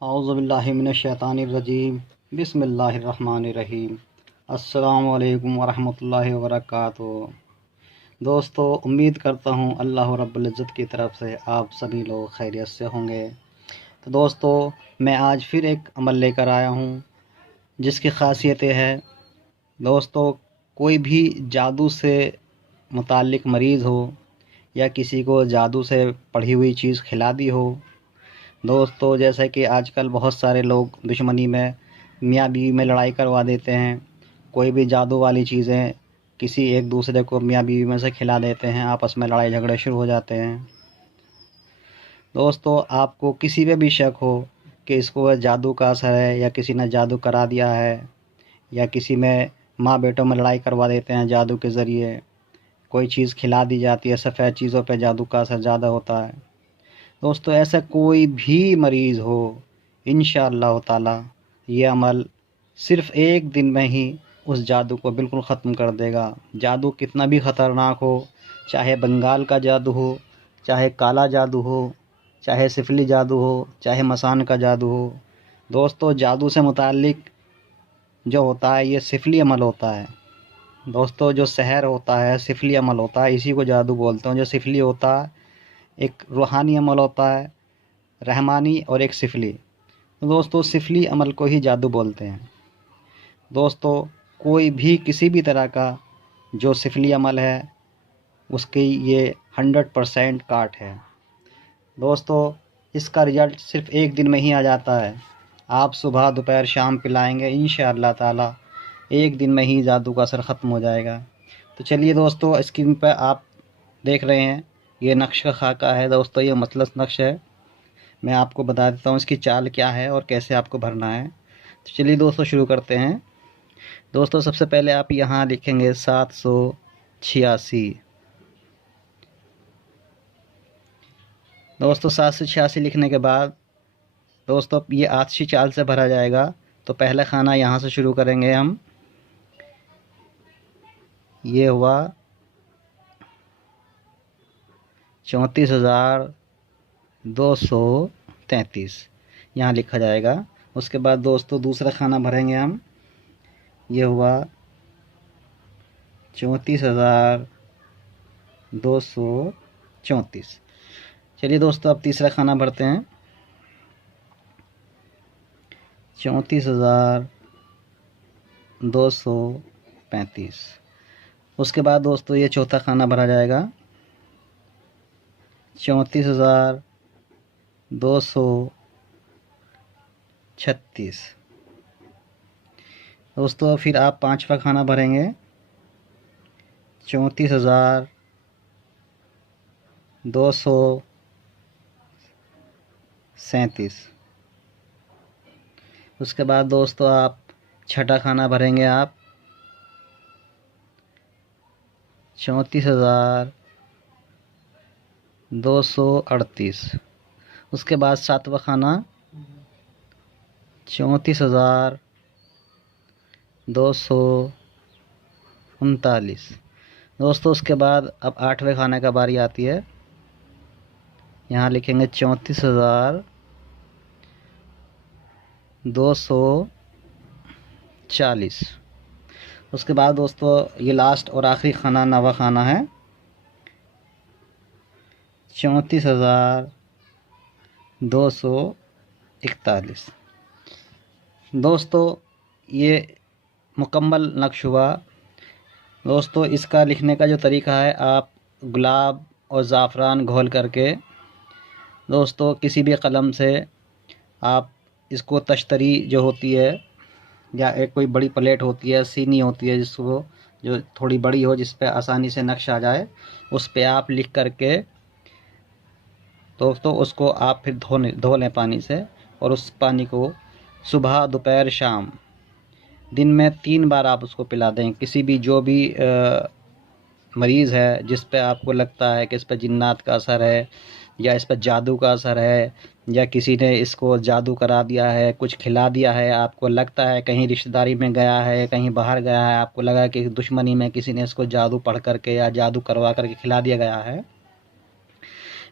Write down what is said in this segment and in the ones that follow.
औज़ुबिल्लाहि मिनश्शैतानिर्रजीम बिस्मिल्लाहिर्रहमानिर्रहीम। अस्सलामु अलैकुम वरहमतुल्लाहि वबरकातुहू। दोस्तों, उम्मीद करता हूँ अल्लाह रब्बुल इज़्ज़त की तरफ से आप सभी लोग खैरियत से होंगे। तो दोस्तों, मैं आज फिर एक अमल लेकर आया हूँ जिसकी ख़ासियतें है। दोस्तों, कोई भी जादू से मुताल्लिक़ मरीज़ हो या किसी को जादू से पढ़ी हुई चीज़ खिला दी हो। दोस्तों, जैसे कि आजकल बहुत सारे लोग दुश्मनी में मियाँ बीवी में लड़ाई करवा देते हैं। कोई भी जादू वाली चीज़ें किसी एक दूसरे को मियाँ बीवी में से खिला देते हैं, आपस में लड़ाई झगड़े शुरू हो जाते हैं। दोस्तों, आपको किसी पे भी शक हो कि इसको जादू का असर है या किसी ने जादू करा दिया है या किसी में माँ बेटों में लड़ाई करवा देते हैं जादू के ज़रिए, कोई चीज़ खिला दी जाती है, सफ़ेद चीज़ों पे जादू का असर ज़्यादा होता है। दोस्तों, ऐसा कोई भी मरीज़ हो, इंशाअल्लाह ताला ये अमल सिर्फ़ एक दिन में ही उस जादू को बिल्कुल ख़त्म कर देगा। जादू कितना भी ख़तरनाक हो, चाहे बंगाल का जादू हो, चाहे काला जादू हो, चाहे सिफली जादू हो, चाहे मसान का जादू हो। दोस्तों, जादू से मुताल्लिक़ जो होता है ये सिफली अमल होता है। दोस्तों, जो सहर होता है सिफली अमल होता है, इसी को जादू बोलते हैं। जो सिफली होता है एक रूहानी अमल होता है, रहमानी और एक सिफली। तो दोस्तों, सिफली अमल को ही जादू बोलते हैं। दोस्तों, कोई भी किसी भी तरह का जो सिफली अमल है उसकी ये 100% काट है। दोस्तों, इसका रिज़ल्ट सिर्फ़ एक दिन में ही आ जाता है। आप सुबह दोपहर शाम पिलाएंगे, इंशाअल्लाह ताला एक दिन में ही जादू का असर ख़त्म हो जाएगा। तो चलिए दोस्तों, स्क्रीन पर आप देख रहे हैं ये नक्श का खाका है। दोस्तों, ये मसलस नक्श है। मैं आपको बता देता हूँ इसकी चाल क्या है और कैसे आपको भरना है। तो चलिए दोस्तों, शुरू करते हैं। दोस्तों, सबसे पहले आप यहाँ लिखेंगे 786। दोस्तों, 786 लिखने के बाद दोस्तों ये आछी चाल से भरा जाएगा। तो पहला खाना यहाँ से शुरू करेंगे हम। ये हुआ 34,233 यहाँ लिखा जाएगा। उसके बाद दोस्तों दूसरा खाना भरेंगे हम। ये हुआ 34,234। चलिए दोस्तों, अब तीसरा खाना भरते हैं। 34,235। उसके बाद दोस्तों ये चौथा खाना भरा जाएगा। 34,236। दोस्तों फिर आप पांचवा खाना भरेंगे। 34,237। उसके बाद दोस्तों आप छठा खाना भरेंगे आप 34,238। उसके बाद सातवां खाना 34,239। दोस्तों उसके बाद अब आठवें खाने का बारी आती है। यहाँ लिखेंगे 34,240। उसके बाद दोस्तों ये लास्ट और आखिरी खाना नवा खाना है 34,241। दोस्तों ये मुकम्मल नक्श हुआ। दोस्तों इसका लिखने का जो तरीका है, आप गुलाब और ज़ाफ़रान घोल करके दोस्तों किसी भी कलम से आप इसको तश्तरी जो होती है या एक कोई बड़ी प्लेट होती है, सीनी होती है जिसको जो थोड़ी बड़ी हो, जिस पे आसानी से नक्श आ जाए, उस पे आप लिख करके दोस्तों उसको आप फिर धो लें पानी से। और उस पानी को सुबह दोपहर शाम दिन में 3 बार आप उसको पिला दें। किसी भी जो भी मरीज़ है जिस पे आपको लगता है कि इस पर जिन्नात का असर है या इस पर जादू का असर है या किसी ने इसको जादू करा दिया है, कुछ खिला दिया है, आपको लगता है कहीं रिश्तेदारी में गया है, कहीं बाहर गया है, आपको लगा कि दुश्मनी में किसी ने इसको जादू पढ़ करके या जादू करवा करके खिला दिया गया है,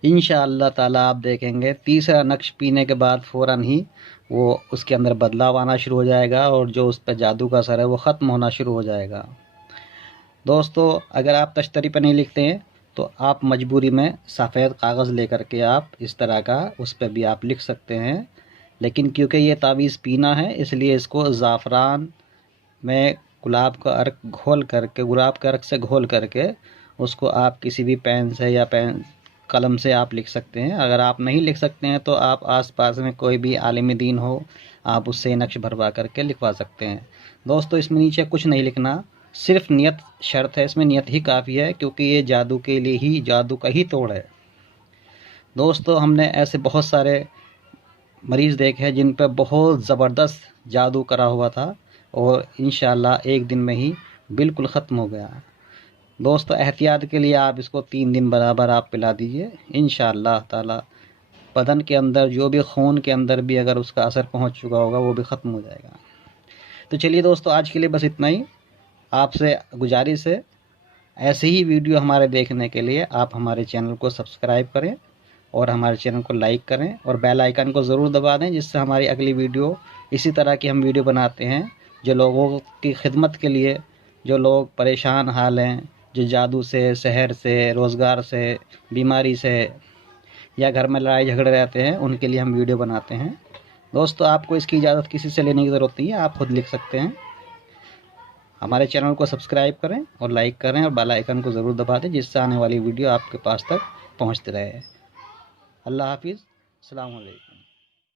इंशाअल्लाह ताला आप देखेंगे तीसरा नक्श पीने के बाद फ़ौरन ही वो उसके अंदर बदलाव आना शुरू हो जाएगा और जो उस पर जादू का असर है वो ख़त्म होना शुरू हो जाएगा। दोस्तों, अगर आप तश्तरी पर नहीं लिखते हैं तो आप मजबूरी में सफ़ेद कागज़ लेकर के आप इस तरह का उस पर भी आप लिख सकते हैं, लेकिन क्योंकि ये तावीज़ पीना है इसलिए इसको ज़ाफ़रान में गुलाब का अर्क से घोल करके उसको आप किसी भी पेन से या कलम से आप लिख सकते हैं। अगर आप नहीं लिख सकते हैं तो आप आसपास में कोई भी आलिम दीन हो, आप उससे नक्श भरवा करके लिखवा सकते हैं। दोस्तों, इसमें नीचे कुछ नहीं लिखना, सिर्फ नियत शर्त है, इसमें नियत ही काफ़ी है, क्योंकि ये जादू के लिए ही, जादू का ही तोड़ है। दोस्तों, हमने ऐसे बहुत सारे मरीज़ देखे हैं जिन पर बहुत ज़बरदस्त जादू करा हुआ था और इंशाअल्लाह एक दिन में ही बिल्कुल ख़त्म हो गया। दोस्तों, एहतियात के लिए आप इसको 3 दिन बराबर आप पिला दीजिए, इंशाअल्लाह ताला बदन के अंदर जो भी खून के अंदर भी अगर उसका असर पहुंच चुका होगा वो भी ख़त्म हो जाएगा। तो चलिए दोस्तों, आज के लिए बस इतना ही। आपसे गुजारिश है, ऐसे ही वीडियो हमारे देखने के लिए आप हमारे चैनल को सब्सक्राइब करें और हमारे चैनल को लाइक करें और बेल आइकन को ज़रूर दबा दें, जिससे हमारी अगली वीडियो, इसी तरह की हम वीडियो बनाते हैं जो लोगों की खिदमत के लिए, जो लोग परेशान हाल हैं, जो जादू से, शहर से, रोज़गार से, बीमारी से या घर में लड़ाई झगड़े रहते हैं, उनके लिए हम वीडियो बनाते हैं। दोस्तों, आपको इसकी इजाज़त किसी से लेने की ज़रूरत नहीं है, आप खुद लिख सकते हैं। हमारे चैनल को सब्सक्राइब करें और लाइक करें और बेल आइकन को ज़रूर दबा दें, जिससे आने वाली वीडियो आपके पास तक पहुंचती रहे। अल्लाह हाफिज़, अस्सलाम वालेकुम।